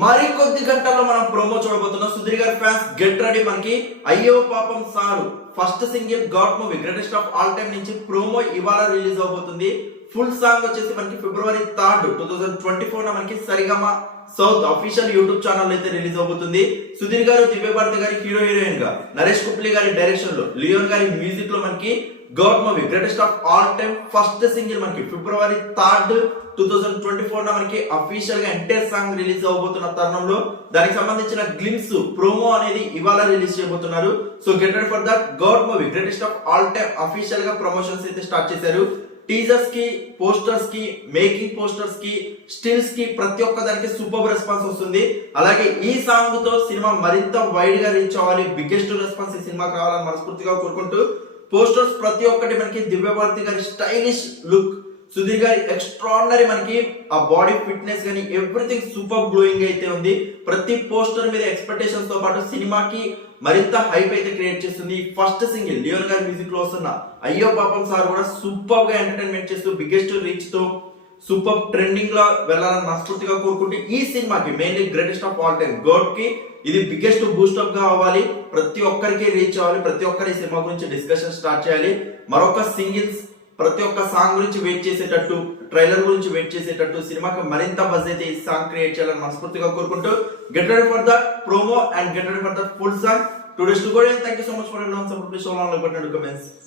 మరి కొద్ది గంటల్లో మనం ప్రోమో చూడబోతున్నాం. సుధీర్ గారి ఫ్యాన్స్ గెట్ రెడీ. మనకి అయ్యో పాపం sir first single God movie greatest of all time నుంచి ప్రోమో ఇవాళ రిలీజ్ అవబోతుంది. ఫుల్ సాంగ్ వచ్చేసి మనకి ఫిబ్రవరి 3, 2024 మనకి సరిగమ సౌత్ అఫీషియల్ యూట్యూబ్ ఛానల్ అయితే రిలీజ్ అవబోతుంది. సుధీర్ గారు, దివ్య భారతి గారి హీరోయిన్ గా, నరేష్ కుప్లీ గారి డైరెక్షన్ లో, లియోన్ గారి మ్యూజిక్ లో మనకి God movie greatest of all time first single మనకి ఫిబ్రవరి 3, 2024 మనకి అఫీషియల్ గా ఎంటైర్ సాంగ్ రిలీజ్ అవబోతున్న తరుణంలో దానికి సంబంధించిన గ్లిమ్స్ ప్రోమో అనేది ఇవాళ రిలీజ్ చేయబోతున్నారు. So get ready for that. God movie greatest of all time official గా ప్రమోషన్స్ అయితే స్టార్ట్ చేశారు. టీజర్స్ కి, పోస్టర్స్ కి, మేకింగ్ పోస్టర్స్ కి, స్టిల్స్ కి ప్రతి ఒక్క దానికి సూపర్ రెస్పాన్స్ వస్తుంది. అలాగే ఈ సాంగ్ తో సినిమా మరింత వైడ్ గా రీచ్ అవ్వాలి, బిగ్గెస్ట్ రెస్పాన్స్ ఈ సినిమాకి రావాలని మనస్ఫూర్తిగా కోరుకుంటూ పోస్టర్స్ ప్రతి ఒక్కటి మనకి దివ్య భారతి గారి స్టైలిష్ లుక్, సుధీర్ గారి ఎక్స్ట్రాడినరీ మనకి ఆ బాడీ ఫిట్నెస్ గానీ ఎవ్రీథింగ్ సూపర్ గ్లోయింగ్ అయితే ఉంది. ప్రతి పోస్టర్ మీద ఎక్స్పెక్టేషన్స్ తో పాటు సినిమాకి మరింత హైప్ అయితే క్రియేట్ చేస్తుంది. ఫస్ట్ సింగిల్ లియోన్ గారి మ్యూజిక్ లో వస్తున్న అయ్యో పాపం సార్ కూడా సూపర్ గా ఎంటర్టైన్మెంట్ చేస్తూ బిగ్గెస్ట్ రీచ్ తో సూపర్ ట్రెండింగ్ లో వెళ్ళాలని మనస్ఫూర్తిగా కోరుకుంటే ఈ సినిమాకి mainly greatest of all time God కి ఇది బిగ్గెస్ట్ బూస్టప్ గా అవ్వాలి, ప్రతి ఒక్కరికి రీచ్ అవ్వాలి, ప్రతి ఒక్కరి సినిమా గురించి డిస్కషన్ స్టార్ట్ చేయాలి. మరొక సింగిల్స్ ప్రతి ఒక్క సాంగ్ గురించి వెయిట్ చేసేటట్టు, ట్రైలర్ గురించి వెయిట్ చేసేటట్టు సినిమాకి మరింత బజ్ అయితే ఈ సాంగ్ క్రియేట్ చేయాలని మనస్ఫూర్తిగా కోరుకుంటూ get ready for that promo and get ready for that full song. Today's to go. Thank you so much for your love, support, please show all about comments.